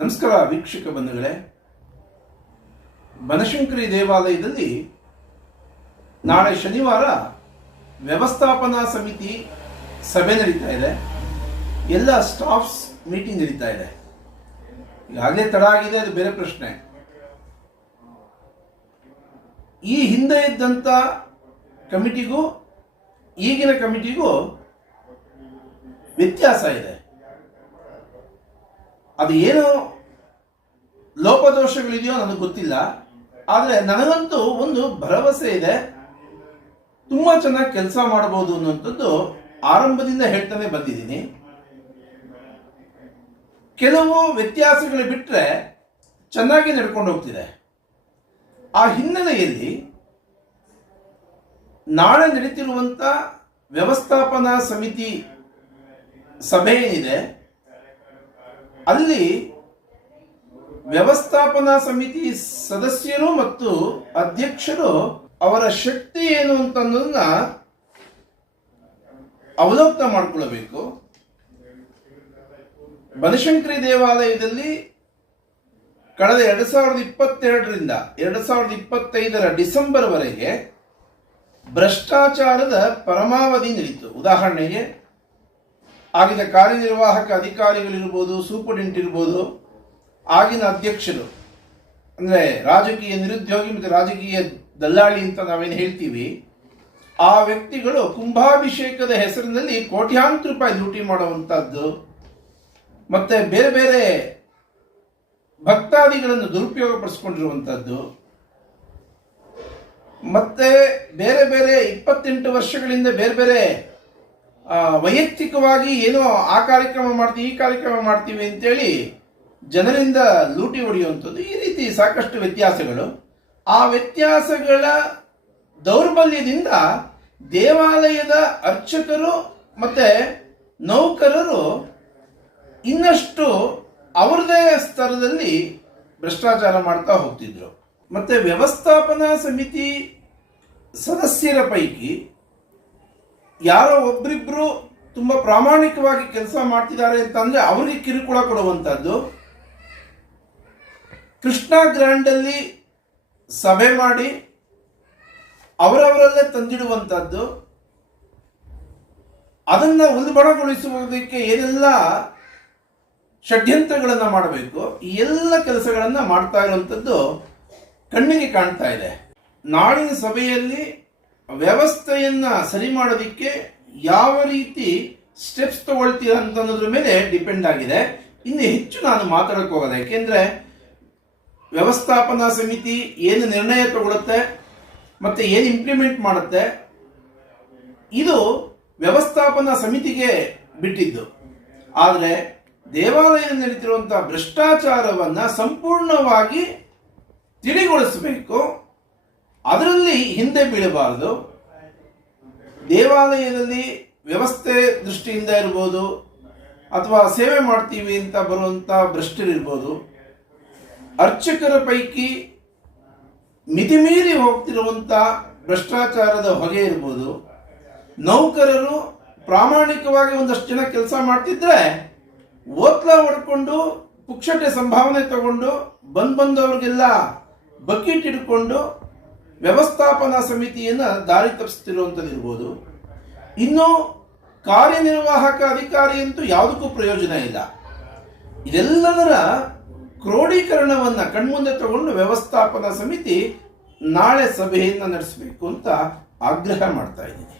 ನಮಸ್ಕಾರ ವೀಕ್ಷಕ ಬಂಧುಗಳೇ. ಬನಶಂಕರಿ ದೇವಾಲಯದಲ್ಲಿ ನಾಳೆ ಶನಿವಾರ ವ್ಯವಸ್ಥಾಪನಾ ಸಮಿತಿ ಸಭೆ ನಡೀತಾ ಇದೆ. ಎಲ್ಲ ಸ್ಟಾಫ್ಸ್ ಮೀಟಿಂಗ್ ನಡೀತಾ ಇದೆ. ಈಗಾಗಲೇ ತಡ ಆಗಿದೆ, ಅದು ಬೇರೆ ಪ್ರಶ್ನೆ. ಈ ಹಿಂದೆ ಇದ್ದಂಥ ಕಮಿಟಿಗೂ ಈಗಿನ ಕಮಿಟಿಗೂ ವ್ಯತ್ಯಾಸ ಇದೆ. ಅದು ಏನು ಲೋಪದೋಷಗಳಿದೆಯೋ ನನಗೆ ಗೊತ್ತಿಲ್ಲ, ಆದರೆ ನನಗಂತೂ ಒಂದು ಭರವಸೆ ಇದೆ, ತುಂಬ ಚೆನ್ನಾಗಿ ಕೆಲಸ ಮಾಡಬಹುದು ಅನ್ನುವಂಥದ್ದು ಆರಂಭದಿಂದ ಹೇಳ್ತಾನೆ ಬಂದಿದ್ದೀನಿ. ಕೆಲವು ವ್ಯತ್ಯಾಸಗಳು ಬಿಟ್ಟರೆ ಚೆನ್ನಾಗಿ ನಡ್ಕೊಂಡು ಹೋಗ್ತಿದೆ. ಆ ಹಿನ್ನೆಲೆಯಲ್ಲಿ ನಾಳೆ ನಡೀತಿರುವಂಥ ವ್ಯವಸ್ಥಾಪನಾ ಸಮಿತಿ ಸಭೆ ಏನಿದೆ, ಅಲ್ಲಿ ವ್ಯವಸ್ಥಾಪನಾ ಸಮಿತಿ ಸದಸ್ಯರು ಮತ್ತು ಅಧ್ಯಕ್ಷರು ಅವರ ಶಕ್ತಿ ಏನು ಅಂತನ್ನೋದನ್ನ ಅವಲೋಕನ ಮಾಡಿಕೊಳ್ಳಬೇಕು. ಬನಶಂಕರಿ ದೇವಾಲಯದಲ್ಲಿ ಕಳೆದ 2022ರಿಂದ 2025 ಡಿಸೆಂಬರ್ ವರೆಗೆ ಭ್ರಷ್ಟಾಚಾರದ ಪರಮಾವಧಿ ನಡೀತು. ಉದಾಹರಣೆಗೆ, ಆಗಿನ ಕಾರ್ಯನಿರ್ವಾಹಕ ಅಧಿಕಾರಿಗಳಿರ್ಬೋದು, ಸೂಪರಿಂಟೆಂಡೆಂಟ್ ಇರ್ಬೋದು, ಆಗಿನ ಅಧ್ಯಕ್ಷರು ಅಂದರೆ ರಾಜಕೀಯ ನಿರುದ್ಯೋಗಿ ಮತ್ತು ರಾಜಕೀಯ ದಲ್ಲಾಳಿ ಅಂತ ನಾವೇನು ಹೇಳ್ತೀವಿ, ಆ ವ್ಯಕ್ತಿಗಳು ಕುಂಭಾಭಿಷೇಕದ ಹೆಸರಿನಲ್ಲಿ ಕೋಟ್ಯಾಂತರ ರೂಪಾಯಿ ಲೂಟಿ ಮಾಡುವಂಥದ್ದು, ಮತ್ತೆ ಬೇರೆ ಬೇರೆ ಭಕ್ತಾದಿಗಳನ್ನು ದುರುಪಯೋಗಪಡಿಸ್ಕೊಂಡಿರುವಂಥದ್ದು, ಮತ್ತೆ ಬೇರೆ ಬೇರೆ 28 ವರ್ಷಗಳಿಂದ ಬೇರೆ ಬೇರೆ ವೈಯಕ್ತಿಕವಾಗಿ ಏನೋ ಆ ಕಾರ್ಯಕ್ರಮ ಮಾಡ್ತೀವಿ ಈ ಕಾರ್ಯಕ್ರಮ ಮಾಡ್ತೀವಿ ಅಂತೇಳಿ ಜನರಿಂದ ಲೂಟಿ ಹೊಡೆಯುವಂಥದ್ದು, ಈ ರೀತಿ ಸಾಕಷ್ಟು ವ್ಯತ್ಯಾಸಗಳು. ಆ ವ್ಯತ್ಯಾಸಗಳ ದೌರ್ಬಲ್ಯದಿಂದ ದೇವಾಲಯದ ಅರ್ಚಕರು ಮತ್ತೆ ನೌಕರರು ಇನ್ನಷ್ಟು ಅವರದೇ ಸ್ತರದಲ್ಲಿ ಭ್ರಷ್ಟಾಚಾರ ಮಾಡ್ತಾ ಹೋಗ್ತಿದ್ರು. ಮತ್ತೆ ವ್ಯವಸ್ಥಾಪನಾ ಸಮಿತಿ ಸದಸ್ಯರ ಪೈಕಿ ಯಾರೋ ಒಬ್ರಿಬ್ರು ತುಂಬ ಪ್ರಾಮಾಣಿಕವಾಗಿ ಕೆಲಸ ಮಾಡ್ತಿದ್ದಾರೆ ಅಂತಂದ್ರೆ ಅವರಿಗೆ ಕಿರುಕುಳ ಕೊಡುವಂಥದ್ದು, ಕೃಷ್ಣ ಗ್ರ್ಯಾಂಡಲ್ಲಿ ಸಭೆ ಮಾಡಿ ಅವರವರಲ್ಲೇ ತಂದಿಡುವಂಥದ್ದು, ಅದನ್ನು ಉಲ್ಬಣಗೊಳಿಸುವುದಕ್ಕೆ ಏನೆಲ್ಲ ಷಡ್ಯಂತ್ರಗಳನ್ನು ಮಾಡಬೇಕು, ಈ ಎಲ್ಲ ಕೆಲಸಗಳನ್ನು ಮಾಡ್ತಾ ಇರುವಂಥದ್ದು ಕಣ್ಣಿಗೆ ಕಾಣ್ತಾ ಇದೆ. ನಾಳಿನ ಸಭೆಯಲ್ಲಿ ವ್ಯವಸ್ಥೆಯನ್ನ ಸರಿ ಮಾಡೋದಕ್ಕೆ ಯಾವ ರೀತಿ ಸ್ಟೆಪ್ಸ್ ತಗೊಳ್ತೀರ ಅಂತನ್ನೋದ್ರ ಮೇಲೆ ಡಿಪೆಂಡ್ ಆಗಿದೆ. ಇನ್ನು ಹೆಚ್ಚು ನಾನು ಮಾತಾಡಕ್ಕೆ ಹೋಗೋದು, ಯಾಕೆಂದ್ರೆ ವ್ಯವಸ್ಥಾಪನಾ ಸಮಿತಿ ಏನು ನಿರ್ಣಯ ತಗೊಳುತ್ತೆ ಮತ್ತೆ ಏನು ಇಂಪ್ಲಿಮೆಂಟ್ ಮಾಡುತ್ತೆ, ಇದು ವ್ಯವಸ್ಥಾಪನಾ ಸಮಿತಿಗೆ ಬಿಟ್ಟಿದ್ದು. ಆದರೆ ದೇವಾಲಯದಲ್ಲಿ ನಡೀತಿರುವಂತಹ ಭ್ರಷ್ಟಾಚಾರವನ್ನ ಸಂಪೂರ್ಣವಾಗಿ ತಿಳಿಗೊಳಿಸಬೇಕು, ಅದರಲ್ಲಿ ಹಿಂದೆ ಬೀಳಬಾರದು. ದೇವಾಲಯದಲ್ಲಿ ವ್ಯವಸ್ಥೆ ದೃಷ್ಟಿಯಿಂದ ಇರ್ಬೋದು, ಅಥವಾ ಸೇವೆ ಮಾಡ್ತೀವಿ ಅಂತ ಬರುವಂಥ ಭ್ರಷ್ಟರಿರ್ಬೋದು, ಅರ್ಚಕರ ಪೈಕಿ ಮಿತಿಮೀರಿ ಹೋಗ್ತಿರುವಂಥ ಭ್ರಷ್ಟಾಚಾರದ ಹೊಗೆ ಇರ್ಬೋದು, ನೌಕರರು ಪ್ರಾಮಾಣಿಕವಾಗಿ ಒಂದಷ್ಟು ಜನ ಕೆಲಸ ಮಾಡ್ತಿದ್ರೆ ಓತ್ಲ ಹೊಡ್ಕೊಂಡು ಪುಕ್ಷಟೆ ಸಂಭಾವನೆ ತಗೊಂಡು ಬಂದವ್ರಿಗೆಲ್ಲ ಬಕೆಟ್ ಹಿಡ್ಕೊಂಡು ವ್ಯವಸ್ಥಾಪನಾ ಸಮಿತಿಯನ್ನು ದಾರಿ ತಪ್ಪಿಸ್ತಿರುವಂಥದ್ದು ಇರ್ಬೋದು. ಇನ್ನು ಕಾರ್ಯನಿರ್ವಾಹಕ ಅಧಿಕಾರಿ ಅಂತೂ ಯಾವುದಕ್ಕೂ ಪ್ರಯೋಜನ ಇಲ್ಲ. ಇದೆಲ್ಲದರ ಕ್ರೋಢೀಕರಣವನ್ನು ಕಣ್ಮುಂದೆ ತಗೊಂಡು ವ್ಯವಸ್ಥಾಪನಾ ಸಮಿತಿ ನಾಳೆ ಸಭೆಯನ್ನು ನಡೆಸಬೇಕು ಅಂತ ಆಗ್ರಹ ಮಾಡ್ತಾ ಇದ್ದೀನಿ.